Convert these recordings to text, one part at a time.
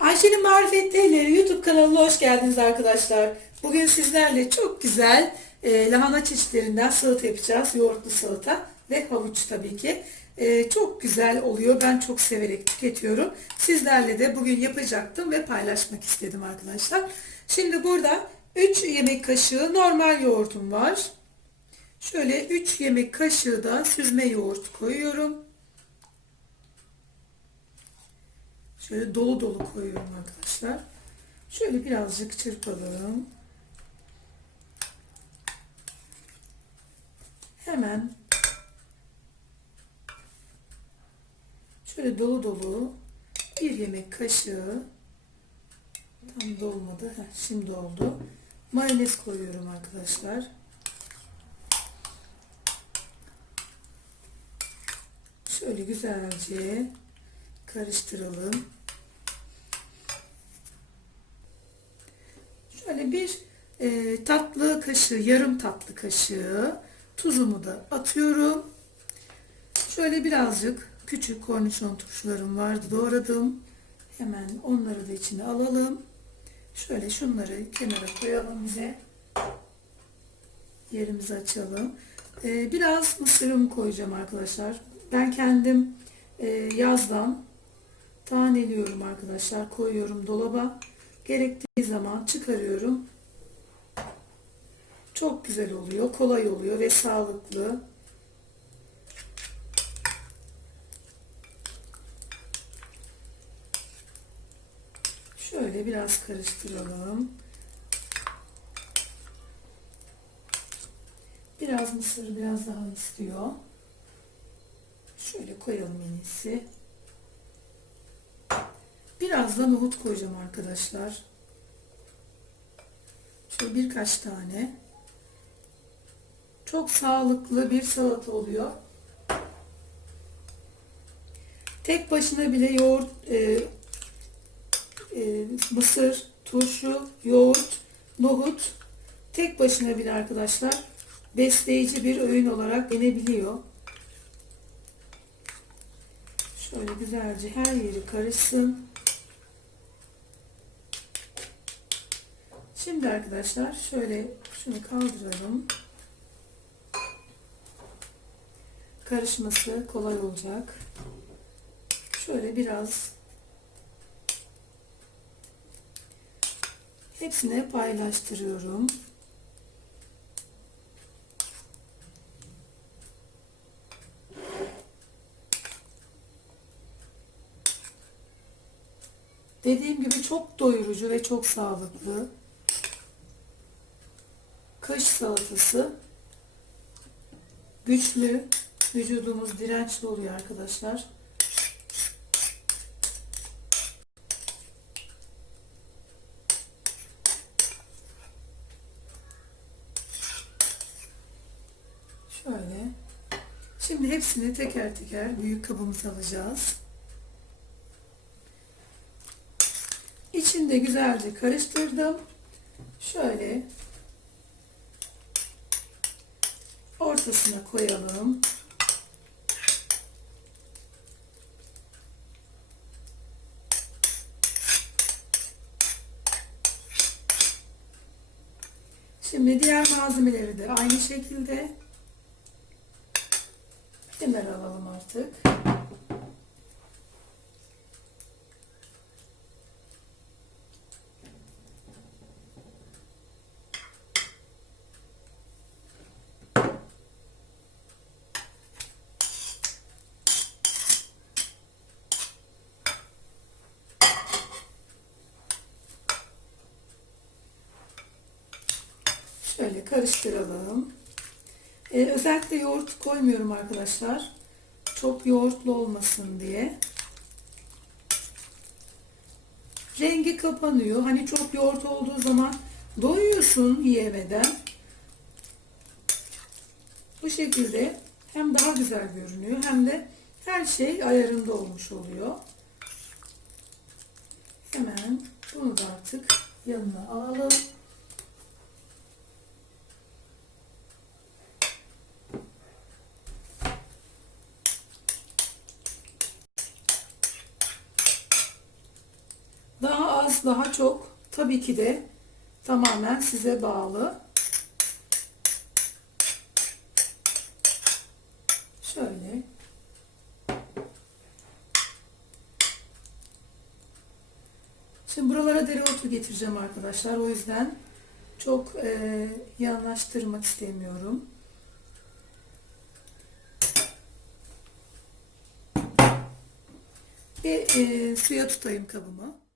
Ayşe'nin Marifetleriyle YouTube kanalına hoş geldiniz arkadaşlar. Bugün sizlerle çok güzel e, lahana çeşitlerinden salata yapacağız. Yoğurtlu salata ve havuç tabii ki. E, çok güzel oluyor. Ben çok severek tüketiyorum. Sizlerle de bugün yapacaktım ve paylaşmak istedim arkadaşlar. Şimdi burada 3 yemek kaşığı normal yoğurtum var. Şöyle 3 yemek kaşığı da süzme yoğurt koyuyorum. Şöyle dolu dolu koyuyorum arkadaşlar. Şöyle birazcık çırpalım. Hemen şöyle dolu dolu bir yemek kaşığı tam dolmadı. Heh, şimdi oldu. Mayonez koyuyorum arkadaşlar. Şöyle güzelce karıştıralım. Bir e, tatlı kaşığı, yarım tatlı kaşığı tuzumu da atıyorum. Şöyle birazcık küçük kornişon turşularım vardı doğradım. Hemen onları da içine alalım. Şöyle şunları kenara koyalım bize. Yerimizi açalım. E, biraz mısırım koyacağım arkadaşlar. Ben kendim e, yazdan taneliyorum arkadaşlar. Koyuyorum dolaba. Gerektiği zaman çıkarıyorum. Çok güzel oluyor. Kolay oluyor ve sağlıklı. Şöyle biraz karıştıralım. Biraz mısır biraz daha istiyor. Şöyle koyalım en. Biraz da nohut koyacağım arkadaşlar. Şöyle birkaç tane. Çok sağlıklı bir salata oluyor. Tek başına bile yoğurt, e, e, mısır, turşu, yoğurt, nohut tek başına bile arkadaşlar besleyici bir öğün olarak yenebiliyor. Şöyle güzelce her yeri karışsın. Şimdi arkadaşlar şöyle şunu kaldıralım. Karışması kolay olacak. Şöyle biraz hepsine paylaştırıyorum. Dediğim gibi çok doyurucu ve çok sağlıklı. Kış salatası. Güçlü. Vücudumuz dirençli oluyor arkadaşlar. Şöyle. Şimdi hepsini teker teker büyük kabımıza alacağız. İçinde güzelce karıştırdım. Şöyle ortasına koyalım. Şimdi diğer malzemeleri de aynı şekilde kenara alalım artık. Şöyle karıştıralım. Ee, özellikle yoğurt koymuyorum arkadaşlar. Çok yoğurtlu olmasın diye. Rengi kapanıyor. Hani çok yoğurt olduğu zaman doyuyorsun yiyemeden. Bu şekilde hem daha güzel görünüyor hem de her şey ayarında olmuş oluyor. Hemen bunu da artık yanına alalım. Daha az daha çok tabii ki de tamamen size bağlı. Şöyle. Şimdi buralara dereotu getireceğim arkadaşlar. O yüzden çok e, yanlaştırmak istemiyorum. Bir e, suya tutayım kabımı.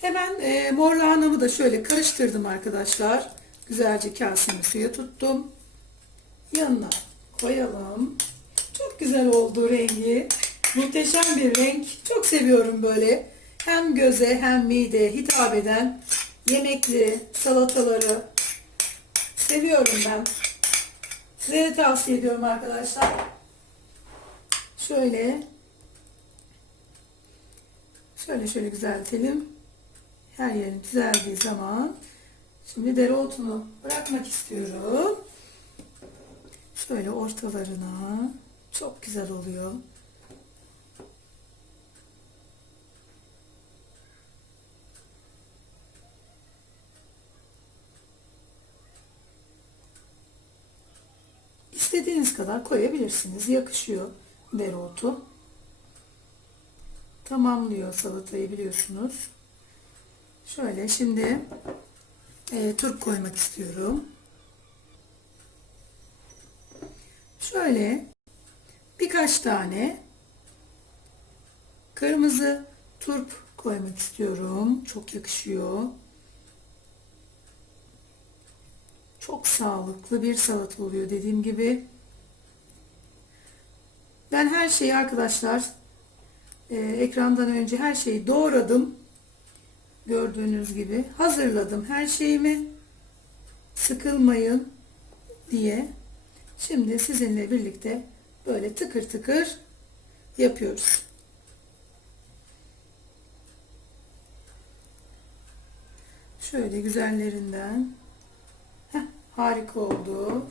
Hemen e, mor lahanamı da şöyle karıştırdım arkadaşlar. Güzelce kasemi suya tuttum. Yanına koyalım. Çok güzel oldu rengi. Muhteşem bir renk. Çok seviyorum böyle. Hem göze hem mideye hitap eden yemekli salataları seviyorum ben. Size de tavsiye ediyorum arkadaşlar. Şöyle şöyle şöyle düzeltelim. Her yerin düzeldiği zaman şimdi dereotunu bırakmak istiyorum. Şöyle ortalarına çok güzel oluyor. İstediğiniz kadar koyabilirsiniz. Yakışıyor dereotu. Tamamlıyor salatayı biliyorsunuz. Şöyle şimdi e, turp koymak istiyorum. Şöyle birkaç tane kırmızı turp koymak istiyorum. Çok yakışıyor. Çok sağlıklı bir salata oluyor dediğim gibi. Ben her şeyi arkadaşlar e, ekrandan önce her şeyi doğradım. Gördüğünüz gibi hazırladım her şeyimi. Sıkılmayın diye. Şimdi sizinle birlikte böyle tıkır tıkır yapıyoruz. Şöyle güzellerinden. Heh, harika oldu.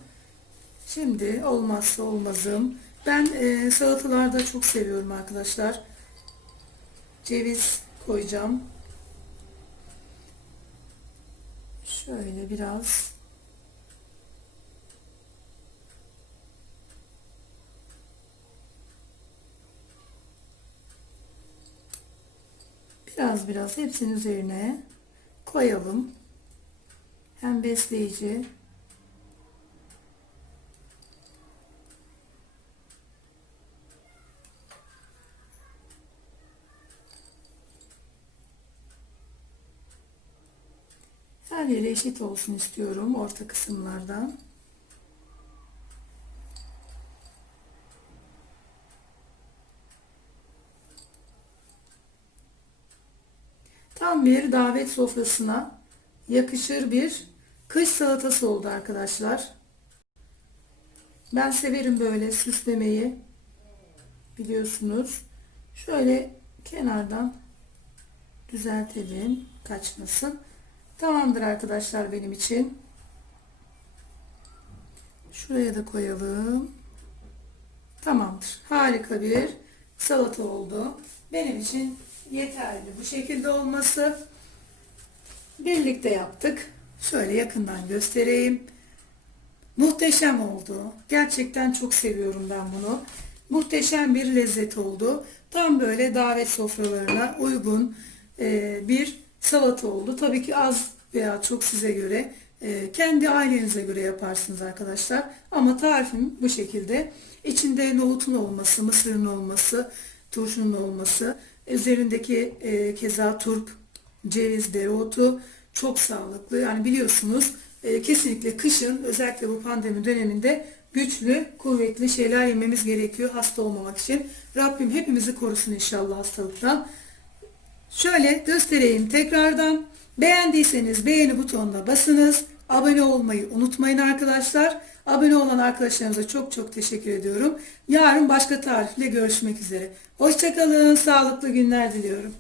Şimdi olmazsa olmazım. Ben e, salatalarda çok seviyorum arkadaşlar. Ceviz koyacağım. Şöyle biraz biraz biraz hepsinin üzerine koyalım. Hem besleyici Her yere eşit olsun istiyorum orta kısımlardan. Tam bir davet sofrasına yakışır bir kış salatası oldu arkadaşlar. Ben severim böyle süslemeyi. Biliyorsunuz. Şöyle kenardan düzeltelim. Kaçmasın. Tamamdır arkadaşlar benim için. Şuraya da koyalım. Tamamdır. Harika bir salata oldu. Benim için yeterli bu şekilde olması. Birlikte yaptık. Şöyle yakından göstereyim. Muhteşem oldu. Gerçekten çok seviyorum ben bunu. Muhteşem bir lezzet oldu. Tam böyle davet sofralarına uygun e, bir salata oldu. Tabii ki az veya çok size göre e, kendi ailenize göre yaparsınız arkadaşlar. Ama tarifim bu şekilde. İçinde nohutun olması, mısırın olması, turşunun olması, üzerindeki e, keza turp, ceviz, dereotu çok sağlıklı. Yani biliyorsunuz e, kesinlikle kışın özellikle bu pandemi döneminde güçlü, kuvvetli şeyler yememiz gerekiyor hasta olmamak için. Rabbim hepimizi korusun inşallah hastalıktan. Şöyle göstereyim tekrardan. Beğendiyseniz beğeni butonuna basınız. Abone olmayı unutmayın arkadaşlar. Abone olan arkadaşlarımıza çok çok teşekkür ediyorum. Yarın başka tarifle görüşmek üzere. Hoşçakalın, sağlıklı günler diliyorum.